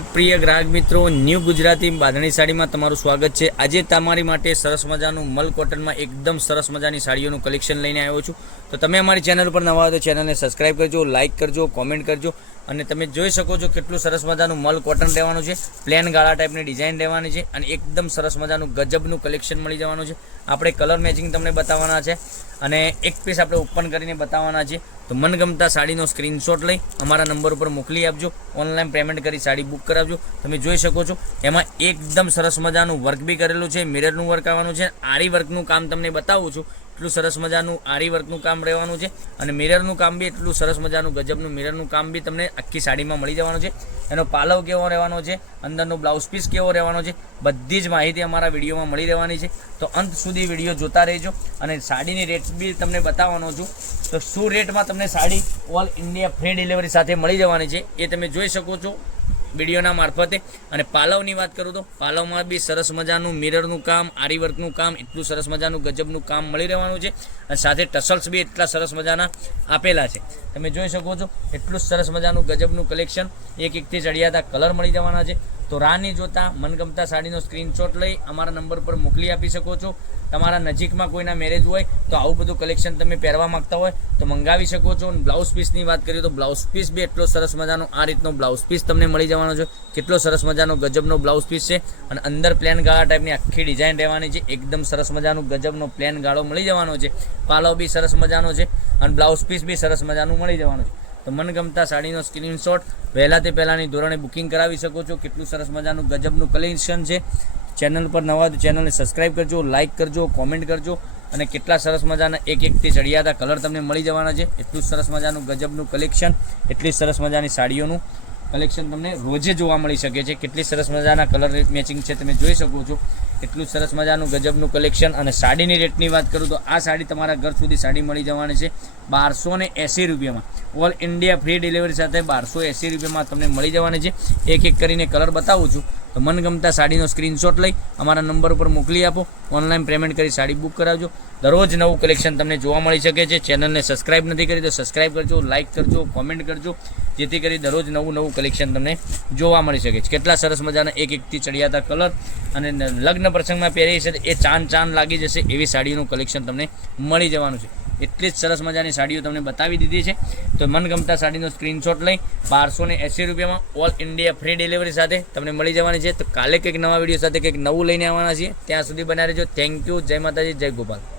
પ્રિય ગ્રાહક મિત્રો, ન્યૂ ગુજરાતી બાંધણી સાડીમાં તમારું સ્વાગત છે। આજે તમારી માટે સરસ મજાનું મલ કોટનમાં એકદમ સરસ મજાની સાડીઓનું કલેક્શન લઈને આવ્યો છું। તો તમે અમારી ચેનલ પર નવા હોય તો ચેનલને સબસ્ક્રાઇબ કરજો, લાઇક કરજો, કોમેન્ટ કરજો। અને તમે જોઈ શકો છો કેટલું સરસ મજાનું મલ કોટન રહેવાનું છે। પ્લેન ગાળા ટાઈપની ડિઝાઇન રહેવાની છે અને એકદમ સરસ મજાનું ગજબનું કલેક્શન મળી જવાનું છે। આપણે કલર મેચિંગ તમને બતાવવાના છે અને એક પીસ આપણે ઓપન કરીને બતાવવાના છે। તો મનગમતા સાડીનો સ્ક્રીનશોટ લઈ અમારા નંબર ઉપર મોકલી આપજો, ઓનલાઈન પેમેન્ટ કરી સાડી બુક કરાવજો। તમે જોઈ શકો છો એમાં એકદમ સરસ મજાનું વર્ક બી કરેલું છે, મિરરનું વર્ક આવવાનું છે, આરી વર્કનું કામ તમને બતાવું છું। એટલું સરસ મજાનું આરી વર્કનું કામ રહેવાનું છે અને મિરરનું કામ બી એટલું સરસ મજાનું ગજબનું મિરરનું કામ બી તમને આખી સાડીમાં મળી જવાનું છે। એનો પાલવ કેવો રહેવાનો છે, અંદરનો બ્લાઉઝ પીસ કેવો રહેવાનો છે, બધી જ માહિતી અમારા વિડીયોમાં મળી રહેવાની છે। તો અંત સુધી વિડીયો જોતા રહેજો અને સાડીની રેટ્સ બી તમને બતાવવાનો છું। તો શું રેટમાં તમને sari all India free delivery સાથે મળી જવાની છે એ તમે જોઈ શકો છો વિડીયોના મારફતે। અને પાલવની વાત કરું તો પાલવમાં બી સરસ મજાનું મિરરનું કામ, આરી વર્કનું કામ, એટલું સરસ મજાનું ગજબનું કામ મળી રહેવાનું છે અને સાથે ટસલ્સ બી એટલા સરસ મજાના આપેલા છે। તમે જોઈ શકો છો એટલું સરસ મજાનું ગજબનું કલેક્શન, એક એકથી ચડિયાતા કલર મળી જવાના છે। તો રાહ નહીં જોતા મનગમતા સાડીનો સ્ક્રીનશોટ લઈ અમારા નંબર પર મોકલી આપી શકો છો। તમારા નજીકમાં કોઈના મેરેજ હોય તો આવું બધું કલેક્શન તમે પહેરવા માંગતા હોય તો મંગાવી શકો છો। બ્લાઉઝ પીસની વાત કરીએ તો બ્લાઉઝ પીસ બી એટલો સરસ મજાનો આ રીતનો બ્લાઉઝ પીસ તમને મળી જવાનો છે। કેટલો સરસ મજાનો ગજબનો બ્લાઉઝ પીસ છે અને અંદર પ્લેન ગાળા ટાઈપની આખી ડિઝાઇન રહેવાની છે। એકદમ સરસ મજાનું ગજબનો પ્લેન ગાળો મળી જવાનો છે, પાલવ બી સરસ મજાનો છે અને બ્લાઉઝ પીસ બી સરસ મજાનું મળી જવાનું છે। તો મનગમતા સાડીનો સ્ક્રીનશોટ વહેલા તે પહેલાંની ધોરણે બુકિંગ કરાવી શકો છો। કેટલું સરસ મજાનું ગજબનું કલેક્શન છે। ચેનલ પર નવા તો ચેનલને સબસ્ક્રાઇબ કરજો, લાઇક કરજો, કોમેન્ટ કરજો અને કેટલા સરસ મજાના એક એકથી ચડિયાતા કલર તમને મળી જવાના છે। એટલું સરસ મજાનું ગજબનું કલેક્શન, એટલી સરસ મજાની સાડીઓનું કલેક્શન તમને રોજે જોવા મળી શકે છે। કેટલી સરસ મજાના કલર મેચિંગ છે તમે જોઈ શકો છો। એટલું સરસ મજાનું ગજબનું કલેક્શન અને સાડીની રેટની વાત કરું તો આ સાડી તમારા ઘર સુધી સાડી મળી જવાની છે 1280 રૂપિયામાં। ઓલ ઇન્ડિયા ફ્રી ડિલિવરી સાથે 1280 રૂપિયામાં તમને મળી જવાની છે। એક એક કરીને કલર બતાવું છું। તો મનગમતા સાડીનો સ્ક્રીનશોટ લઈ અમારા નંબર ઉપર મોકલી આપો, ઓનલાઈન પેમેન્ટ કરી સાડી બુક કરાવજો। દરરોજ નવું કલેક્શન તમને જોવા મળી શકે છે। ચેનલને સબસ્ક્રાઇબ નથી કરી તો સબસ્ક્રાઇબ કરજો, લાઇક કરજો, કોમેન્ટ કરજો, જેથી કરી દરરોજ નવું કલેક્શન તમને જોવા મળી શકે છે। કેટલા સરસ મજાના એક એકથી ચડિયાતા કલર અને લગ્ન પ્રસંગમાં પહેરી છે એ ચાંદ લાગી જશે એવી સાડીઓનું કલેક્શન તમને મળી જવાનું છે। એટલી જ સરસ મજાની સાડીઓ તમને બતાવી દીધી છે। તો મનગમતા સાડીનો સ્ક્રીનશોટ લઈ 1280 રૂપિયામાં ઓલ ઇન્ડિયા ફ્રી ડિલિવરી સાથે તમને મળી જવાની છે। તો કાલે કંઈક નવા વિડીયો સાથે કંઈક નવું લઈને આવવાના છીએ। ત્યાં સુધી બનાવી રહેજો। થેન્ક યુ, જય માતાજી, જય ગોપાલ।